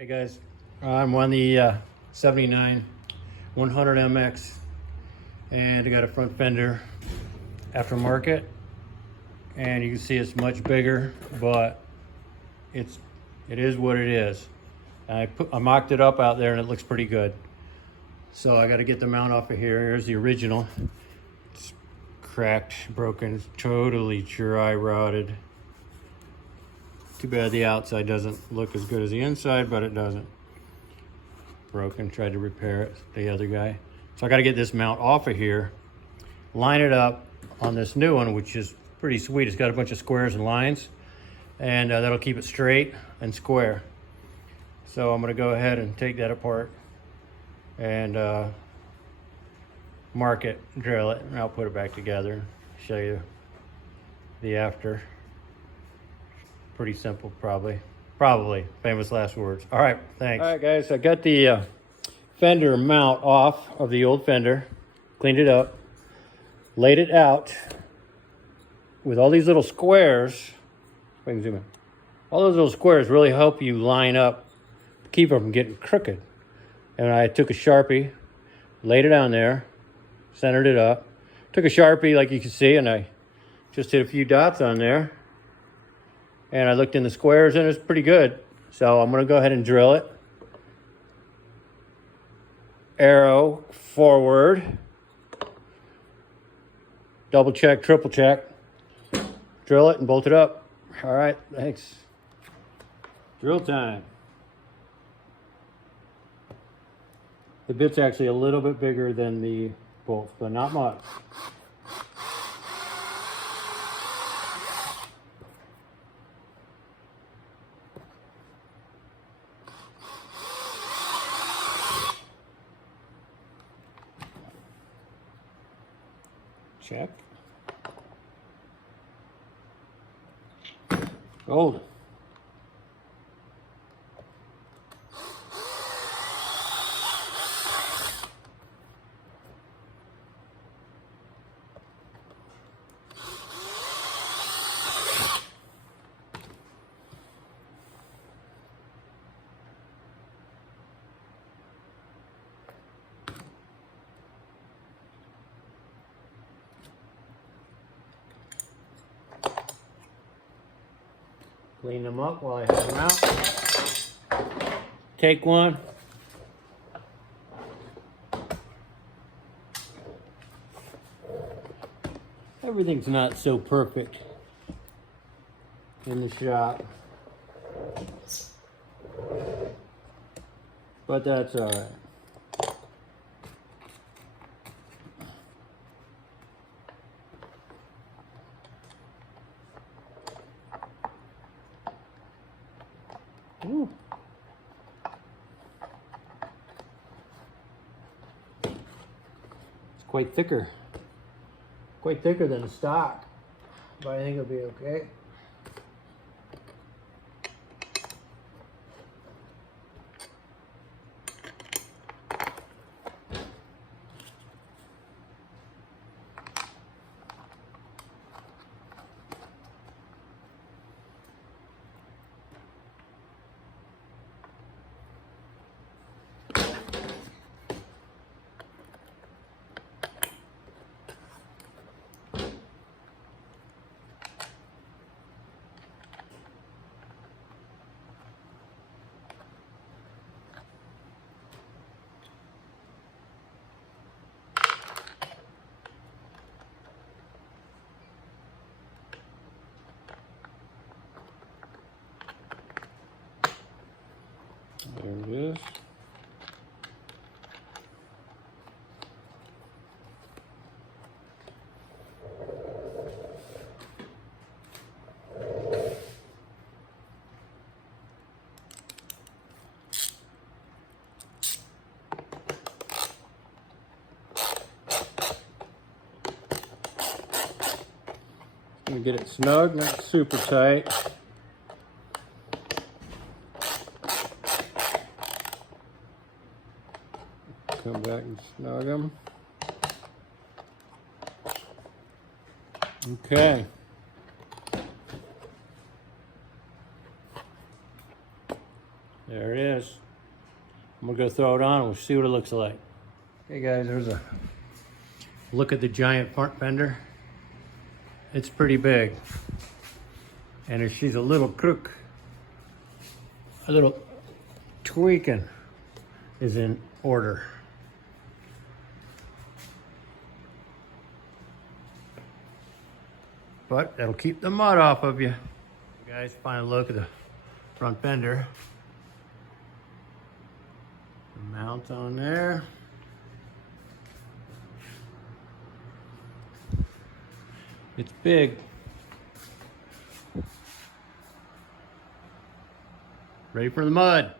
Hey guys, I'm on the 79 100 MX and I got a front fender aftermarket, and you can see it's much bigger, but it is what it is. I mocked it up out there and it looks pretty good. So I got to get the mount off of here. Here's the original. It's cracked, broken, it's totally dry rotted. Too bad the outside doesn't look as good as the inside, but it doesn't. Broken, tried to repair it, the other guy. So I got to get this mount off of here, line it up on this new one, which is pretty sweet. It's got a bunch of squares and lines, and that'll keep it straight and square. So I'm going to go ahead and take that apart and mark it, drill it, and I'll put it back together and show you the after. Pretty simple, probably. Famous last words. All right, thanks. All right, guys, I got the fender mount off of the old fender, cleaned it up, laid it out with all these little squares. If I can zoom in. All those little squares really help you line up, keep them from getting crooked. And I took a Sharpie, laid it on there, centered it up. Took a Sharpie, like you can see, and I just did a few dots on there. And I looked in the squares and it's pretty good. So I'm gonna go ahead and drill it. Arrow forward. Double check, triple check. Drill it and bolt it up. All right, thanks. Drill time. The bit's actually a little bit bigger than the bolts, but not much. Check. Gold. Clean them up while I have them out. Take one. Everything's not so perfect in the shop, but that's all right. Ooh. It's quite thicker than the stock, but I think it'll be okay. There it is. Gonna get it snug, not super tight. Come back and snug them. Okay. There it is. this. I'm gonna go throw it on and we'll see what it looks like. Okay guys, there's a look at the giant front fender. It's pretty big. And if she's a little crook, a little tweaking is in order. But that'll keep the mud off of you. Guys, final look at the front fender. The mount on there. It's big. Ready for the mud.